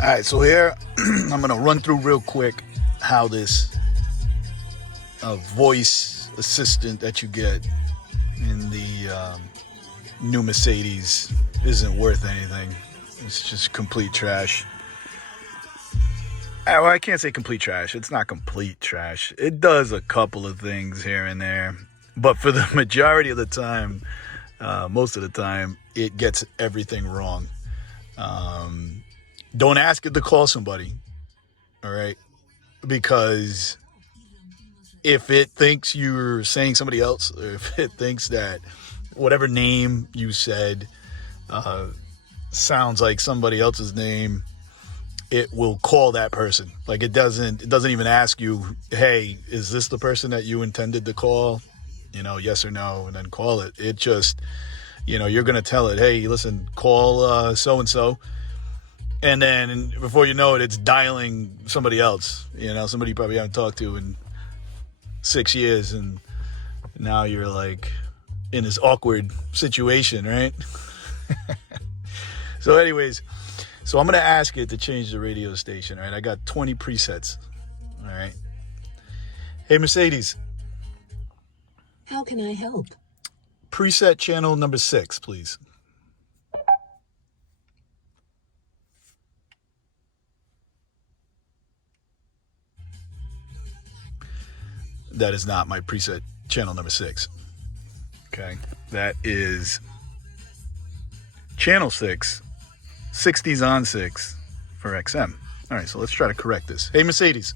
All right, so here I'm going to run through real quick how this voice assistant that you get in the new Mercedes isn't worth anything. It's just complete trash. Well, I can't say complete trash. It's not complete trash. It does a couple of things here and there. But for the majority of the time, most of the time, it gets everything wrong. Don't ask it to call somebody, all right? Because if it thinks you're saying somebody else, or if it thinks that whatever name you said sounds like somebody else's name, it will call that person. Like it doesn't even ask you, hey, is this the person that you intended to call? Yes or no, and then call it. It just, you're going to tell it, hey, listen, call so-and-so. And then before you know it, it's dialing somebody else, somebody you probably haven't talked to in 6 years. And now you're like in this awkward situation, right? So anyways, I'm going to ask it to change the radio station, right? I got 20 presets, all right? Hey, Mercedes. How can I help? Preset channel number 6, please. That is not my preset channel number 6. Okay. That is channel 6, 60s on 6 for XM. All right, so let's try to correct this. Hey, Mercedes.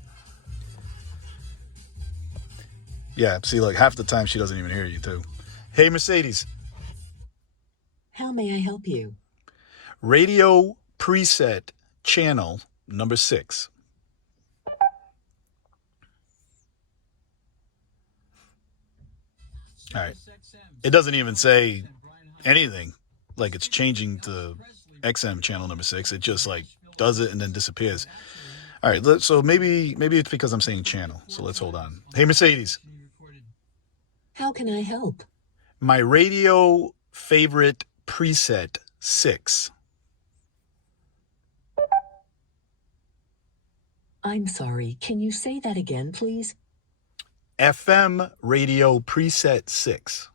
Yeah, see, like half the time she doesn't even hear you, too. Hey, Mercedes. How may I help you? Radio preset channel number 6. All right. It doesn't even say anything like it's changing to XM channel number 6. It just like does it and then disappears. All right. So maybe it's because I'm saying channel. So let's hold on. Hey, Mercedes. How can I help? My radio favorite preset 6. I'm sorry. Can you say that again, please? FM radio preset 6.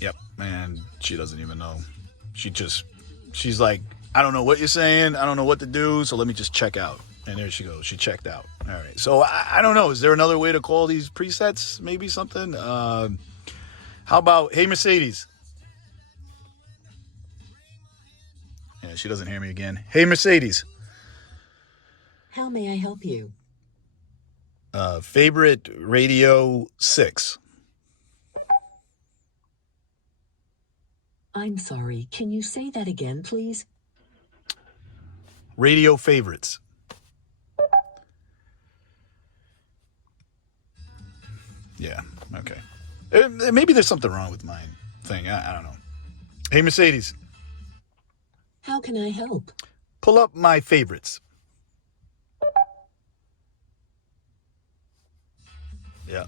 Yep, man, she doesn't even know. She's like, I don't know what you're saying. I don't know what to do. So let me just check out. And there she goes. She checked out. All right. So I don't know. Is there another way to call these presets? Maybe something? How about, hey, Mercedes. Yeah, she doesn't hear me again. Hey, Mercedes. How may I help you? Favorite radio 6. I'm sorry. Can you say that again, please? Radio favorites. Yeah, okay. Maybe there's something wrong with my thing. I don't know. Hey, Mercedes. How can I help? Pull up my favorites. Yeah.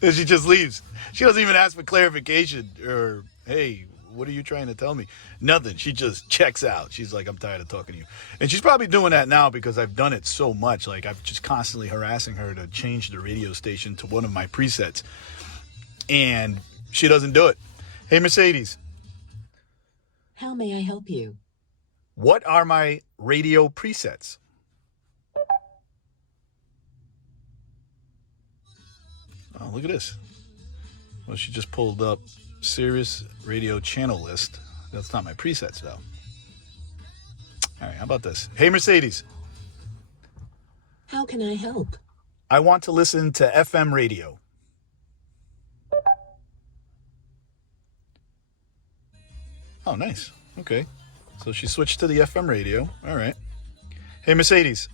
And she just leaves. She doesn't even ask for clarification or, hey, what are you trying to tell me? Nothing. She just checks out. She's like, I'm tired of talking to you. And she's probably doing that now because I've done it so much. Like, I'm just constantly harassing her to change the radio station to one of my presets. And she doesn't do it. Hey, Mercedes. How may I help you? What are my radio presets? Oh, look at this. Well, she just pulled up Sirius radio channel list. That's not my presets, though. All right, how about this? Hey, Mercedes. How can I help? I want to listen to FM radio. Oh, nice. Okay. So she switched to the FM radio. All right. Hey, Mercedes.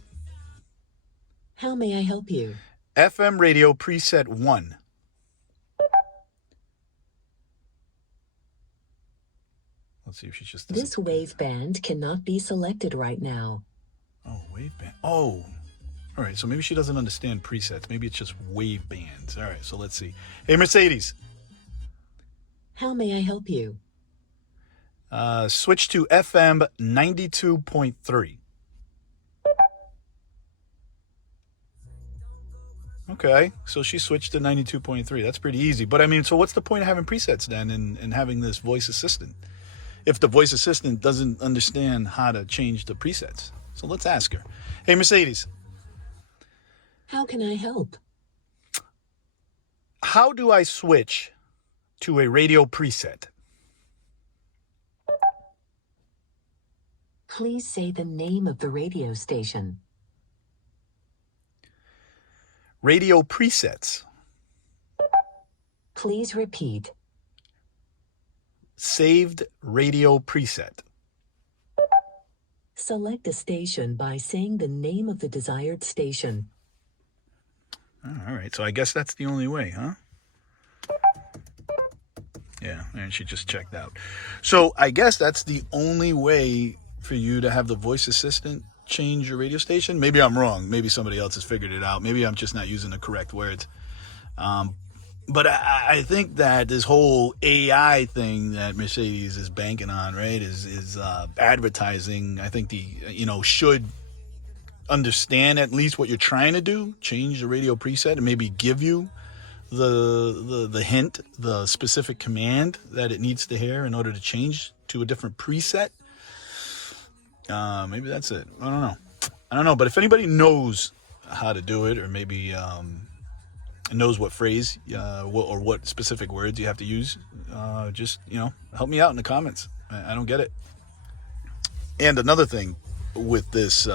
How may I help you? FM radio preset 1. Let's see if she's just... This waveband cannot be selected right now. Oh, waveband. Oh, all right. So maybe she doesn't understand presets. Maybe it's just wavebands. All right. So let's see. Hey, Mercedes. How may I help you? Switch to FM 92.3. Okay, so she switched to 92.3. That's pretty easy. But I mean, so what's the point of having presets then and having this voice assistant if the voice assistant doesn't understand how to change the presets? So let's ask her. Hey, Mercedes, How can I help? how do I switch to a radio preset? Please say the name of the radio station. Radio presets. Please repeat. Saved radio preset. Select a station by saying the name of the desired station. All right, so I guess that's the only way, huh? Yeah, and she just checked out. So I guess that's the only way for you to have the voice assistant change your radio station. Maybe I'm wrong. Maybe somebody else has figured it out. Maybe I'm just not using the correct words. But I think that this whole AI thing that Mercedes is banking on, right, is advertising. I think should understand at least what you're trying to do, change the radio preset, and maybe give you the hint, the specific command that it needs to hear in order to change to a different preset. Maybe that's it. I don't know. But if anybody knows how to do it, or maybe knows what phrase or what specific words you have to use, just help me out in the comments. I don't get it. And another thing with this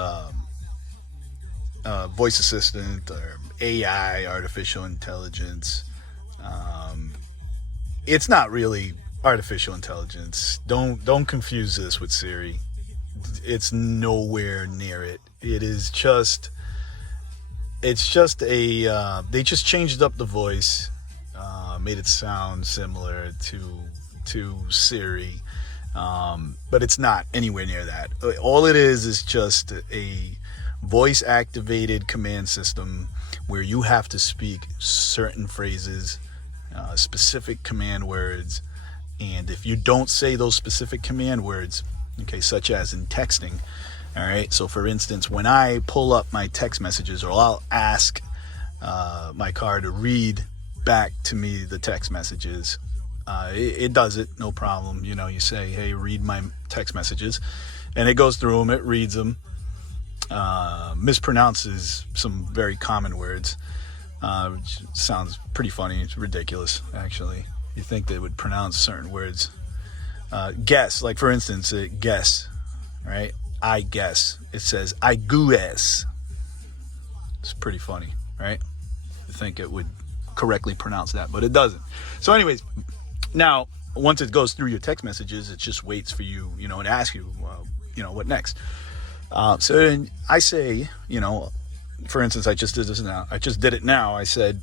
voice assistant or AI, artificial intelligence, it's not really artificial intelligence. Don't confuse this with Siri. It's nowhere near it. It's just they just changed up the voice, made it sound similar to Siri, but it's not anywhere near that. All it is just a voice activated command system where you have to speak certain phrases, specific command words, and if you don't say those specific command words, okay, such as in texting, all right, so for instance, when I pull up my text messages, or I'll ask my car to read back to me the text messages, it does it, no problem. You say, hey, read my text messages, and it goes through them, it reads them, mispronounces some very common words, which sounds pretty funny. It's ridiculous, actually. You think they would pronounce certain words. Guess, like for instance, guess, right? I guess. It says I guess. It's pretty funny, right? You think it would correctly pronounce that, but it doesn't. So anyways, now once it goes through your text messages, it just waits for you, and asks you, what next? So then I say, for instance, I just did this now. I just did it now. I said,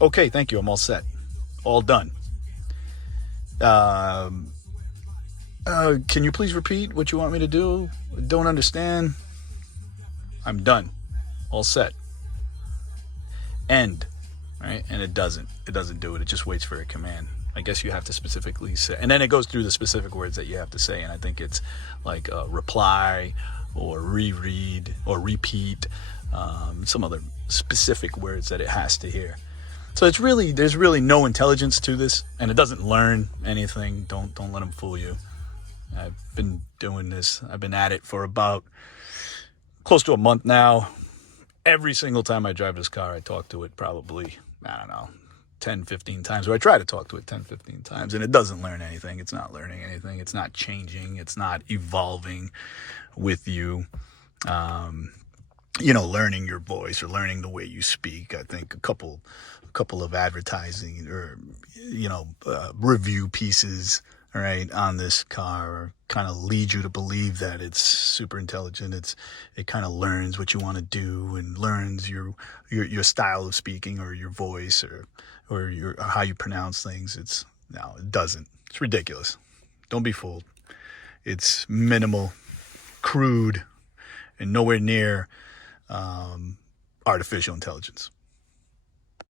okay, thank you. I'm all set. All done. Can you please repeat what you want me to do? Don't understand. I'm done. All set. End. Right? And it doesn't do it. It just waits for a command. I guess you have to specifically say, and then it goes through the specific words that you have to say. And I think it's like reply or reread or repeat, some other specific words that it has to hear. So there's really no intelligence to this, and it doesn't learn anything. Don't let them fool you. I've been doing this. I've been at it for about close to a month now. Every single time I drive this car, I talk to it probably, 10, 15 times, or I try to talk to it 10, 15 times, and it doesn't learn anything. It's not learning anything. It's not changing. It's not evolving with you, learning your voice or learning the way you speak. I think a couple of advertising or, review pieces, all right, on this car kind of lead you to believe that it's super intelligent. It kind of learns what you want to do and learns your style of speaking or your voice or how you pronounce things. It doesn't. It's ridiculous. Don't be fooled. It's minimal, crude, and nowhere near artificial intelligence.